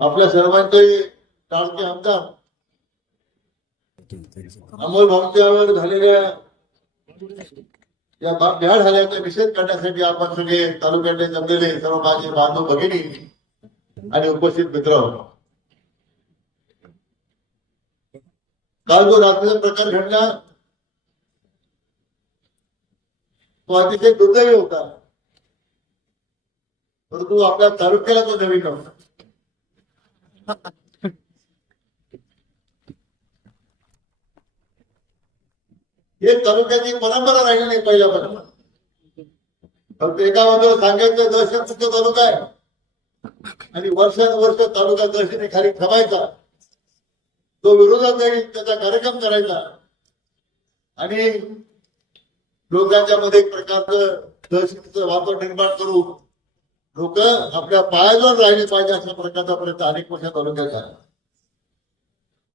आपल्या सर्वांचे टाळके आमदार अमोल भामच्यावर झालेल्या या भ्याड झाल्याचा निषेध करण्यासाठी आपण सगळे तालुक्यातले जमलेले सर्व माझे बांधव भगिनी आणि उपस्थित मित्र काल जो रात्रीचा प्रकार घडला तो अतिशय दुर्दैवी होता. परंतु आपल्या तालुक्याला तो नवीन नव्हता. हे तालुक्याची परंपरा राहिली नाही पहिल्यापासून. फक्त एका बाजूला सांगायचं दहशतमुक्त तालुका आहे. आणि वर्षानुवर्ष तालुका दहशती खाली थांबायचा. तो विरोधात जाईल त्याचा कार्यक्रम करायचा. आणि लोकांच्या मध्ये एक प्रकारचं दहशतीचं वापर निर्माण करून लोक आपल्या पायावर राहिले पाहिजे अशा प्रकारचा प्रयत्न अनेक वर्षा तालुक्यात झाला.